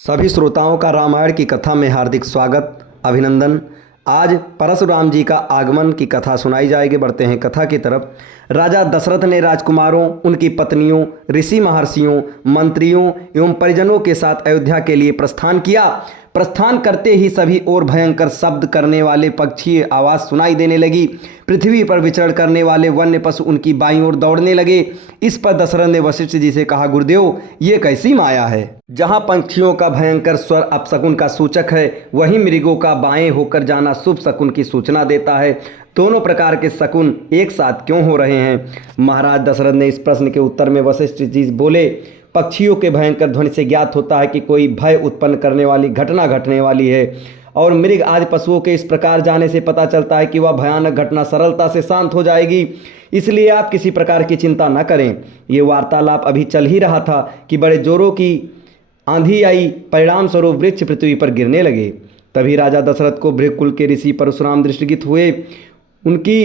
सभी श्रोताओं का रामायण की कथा में हार्दिक स्वागत, अभिनंदन। आज परशुराम जी का आगमन की कथा सुनाई जाएगी। बढ़ते हैं कथा की तरफ। राजा दशरथ ने राजकुमारों, उनकी पत्नियों, ऋषि महर्षियों, मंत्रियों एवं परिजनों के साथ अयोध्या के लिए प्रस्थान किया। प्रस्थान करते ही सभी ओर भयंकर शब्द करने वाले पक्षी आवाज़ सुनाई देने लगी। पृथ्वी पर विचरण करने वाले वन्य पशु उनकी बाईं ओर दौड़ने लगे। इस पर दशरथ ने वशिष्ठ जी से कहा, गुरुदेव, ये कैसी माया है? जहाँ पंछियों का भयंकर स्वर अपशकुन का सूचक है, वहीं मृगों का बाएं होकर जाना शुभ शकुन की सूचना देता है। दोनों प्रकार के शकुन एक साथ क्यों हो रहे हैं? महाराज दशरथ ने इस प्रश्न के उत्तर में वशिष्ठ जी बोले, पक्षियों के भयंकर ध्वनि से ज्ञात होता है कि कोई भय उत्पन्न करने वाली घटना घटने वाली है, और मृग आदि पशुओं के इस प्रकार जाने से पता चलता है कि वह भयानक घटना सरलता से शांत हो जाएगी। इसलिए आप किसी प्रकार की चिंता न करें। ये वार्तालाप अभी चल ही रहा था कि बड़े जोरों की आंधी आई। परिणाम स्वरूप वृक्ष पृथ्वी पर गिरने लगे। तभी राजा दशरथ को भृगकुल के ऋषि परशुराम दृष्टिगत हुए। उनकी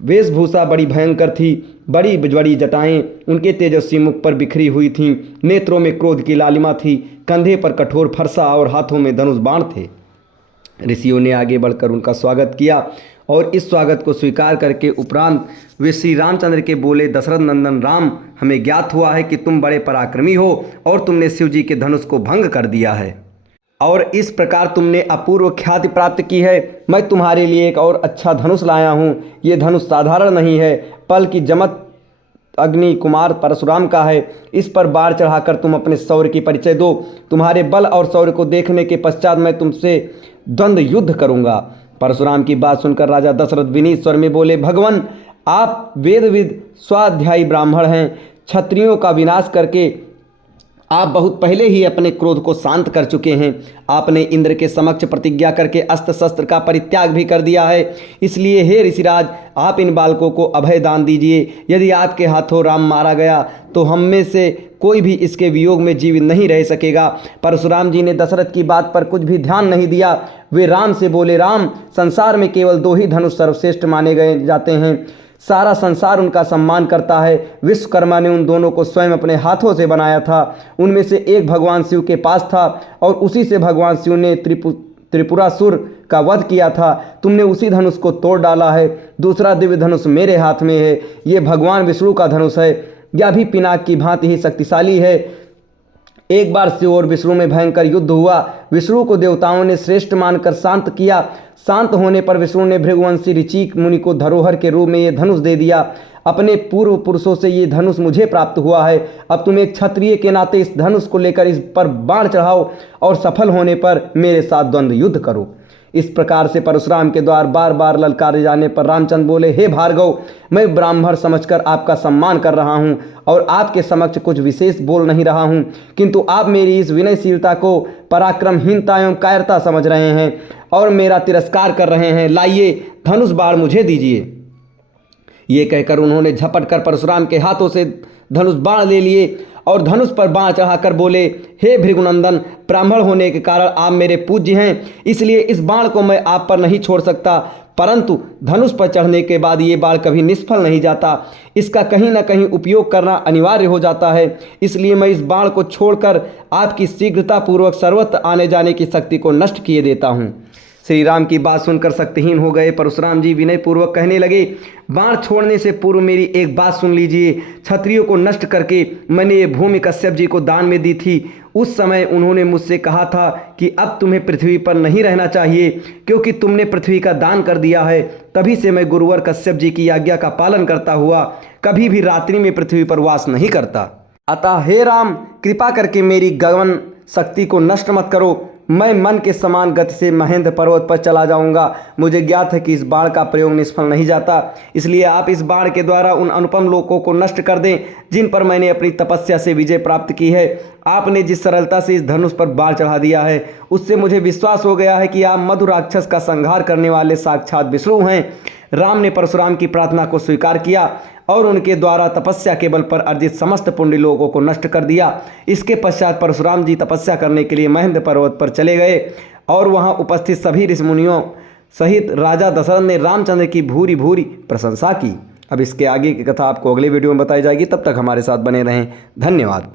वेशभूषा बड़ी भयंकर थी। बड़ी बड़ी जटाएं उनके तेजस्वी मुख पर बिखरी हुई थीं। नेत्रों में क्रोध की लालिमा थी। कंधे पर कठोर फरसा और हाथों में धनुष बाण थे। ऋषियों ने आगे बढ़कर उनका स्वागत किया और इस स्वागत को स्वीकार करके उपरांत वे श्री रामचंद्र के बोले, दशरथ नंदन राम, हमें ज्ञात हुआ है कि तुम बड़े पराक्रमी हो और तुमने शिव जी के धनुष को भंग कर दिया है और इस प्रकार तुमने अपूर्व ख्याति प्राप्त की है। मैं तुम्हारे लिए एक और अच्छा धनुष लाया हूँ। ये धनुष साधारण नहीं है, बल्कि जमत अग्नि कुमार परशुराम का है। इस पर बाढ़ चढ़ाकर तुम अपने शौर्य की परिचय दो। तुम्हारे बल और शौर्य को देखने के पश्चात मैं तुमसे द्वंद्व युद्ध करूंगा। परशुराम की बात सुनकर राजा दशरथ विनीत स्वर में बोले, भगवान, आप वेदविद स्वाध्यायी ब्राह्मण हैं। क्षत्रियों का विनाश करके आप बहुत पहले ही अपने क्रोध को शांत कर चुके हैं। आपने इंद्र के समक्ष प्रतिज्ञा करके अस्त्र शस्त्र का परित्याग भी कर दिया है। इसलिए हे ऋषिराज, आप इन बालकों को अभय दान दीजिए। यदि आपके हाथों राम मारा गया तो हम में से कोई भी इसके वियोग में जीवित नहीं रह सकेगा। परशुराम जी ने दशरथ की बात पर कुछ भी ध्यान नहीं दिया। वे राम से बोले, राम, संसार में केवल दो ही धनुष सर्वश्रेष्ठ माने गए जाते हैं। सारा संसार उनका सम्मान करता है। विश्वकर्मा ने उन दोनों को स्वयं अपने हाथों से बनाया था। उनमें से एक भगवान शिव के पास था और उसी से भगवान शिव ने त्रिपुरासुर का वध किया था। तुमने उसी धनुष को तोड़ डाला है। दूसरा दिव्य धनुष मेरे हाथ में है। ये भगवान विष्णु का धनुष है। यह भी पिनाक की भांति ही शक्तिशाली है। एक बार शिव और विष्णु में भयंकर युद्ध हुआ। विष्णु को देवताओं ने श्रेष्ठ मानकर शांत किया। शांत होने पर विष्णु ने भृगुवंशी ऋचिक मुनि को धरोहर के रूप में ये धनुष दे दिया। अपने पूर्व पुरुषों से ये धनुष मुझे प्राप्त हुआ है। अब तुम एक क्षत्रिय के नाते इस धनुष को लेकर इस पर बाण चढ़ाओ और सफल होने पर मेरे साथ द्वंद्व युद्ध करो। इस प्रकार से परशुराम के द्वार बार बार ललकारे जाने पर रामचंद्र बोले, हे भार्गव, मैं ब्राह्मण समझकर आपका सम्मान कर रहा हूँ और आपके समक्ष कुछ विशेष बोल नहीं रहा हूँ, किंतु आप मेरी इस विनयशीलता को पराक्रमहीनता एवं कायरता समझ रहे हैं और मेरा तिरस्कार कर रहे हैं। लाइए, धनुष बाण मुझे दीजिए। ये कहकर उन्होंने झपट कर परशुराम के हाथों से धनुष बाण ले लिए और धनुष पर बाण चढ़ाकर बोले, हे भृगुनंदन, ब्राह्मण होने के कारण आप मेरे पूज्य हैं, इसलिए इस बाण को मैं आप पर नहीं छोड़ सकता। परंतु धनुष पर चढ़ने के बाद ये बाण कभी निष्फल नहीं जाता। इसका कहीं ना कहीं उपयोग करना अनिवार्य हो जाता है। इसलिए मैं इस बाण को छोड़कर आपकी शीघ्रतापूर्वक सर्वत्र आने जाने की शक्ति को नष्ट किए देता हूँ। श्री राम की बात सुनकर शक्तिहीन हो गए परशुराम जी विनयपूर्वक कहने लगे, बाण छोड़ने से पूर्व मेरी एक बात सुन लीजिए। क्षत्रियों को नष्ट करके मैंने ये भूमि कश्यप जी को दान में दी थी। उस समय उन्होंने मुझसे कहा था कि अब तुम्हें पृथ्वी पर नहीं रहना चाहिए, क्योंकि तुमने पृथ्वी का दान कर दिया है। तभी से मैं गुरुवर कश्यप जी की आज्ञा का पालन करता हुआ कभी भी रात्रि में पृथ्वी पर वास नहीं करता। अतः हे राम, कृपा करके मेरी गगन शक्ति को नष्ट मत करो। मैं मन के समान गति से महेंद्र पर्वत पर चला जाऊंगा। मुझे ज्ञात है कि इस बाण का प्रयोग निष्फल नहीं जाता, इसलिए आप इस बाण के द्वारा उन अनुपम लोकों को नष्ट कर दें जिन पर मैंने अपनी तपस्या से विजय प्राप्त की है। आपने जिस सरलता से इस धनुष पर बाण चढ़ा दिया है, उससे मुझे विश्वास हो गया है कि आप मधु राक्षस का संहार करने वाले साक्षात विष्णु हैं। राम ने परशुराम की प्रार्थना को स्वीकार किया और उनके द्वारा तपस्या के बल पर अर्जित समस्त पुण्य लोगों को नष्ट कर दिया। इसके पश्चात परशुराम जी तपस्या करने के लिए महेंद्र पर्वत पर चले गए और वहां उपस्थित सभी ऋषि मुनियों सहित राजा दशरथ ने रामचंद्र की भूरी भूरी प्रशंसा की। अब इसके आगे की कथा आपको अगले वीडियो में बताई जाएगी। तब तक हमारे साथ बने रहें। धन्यवाद।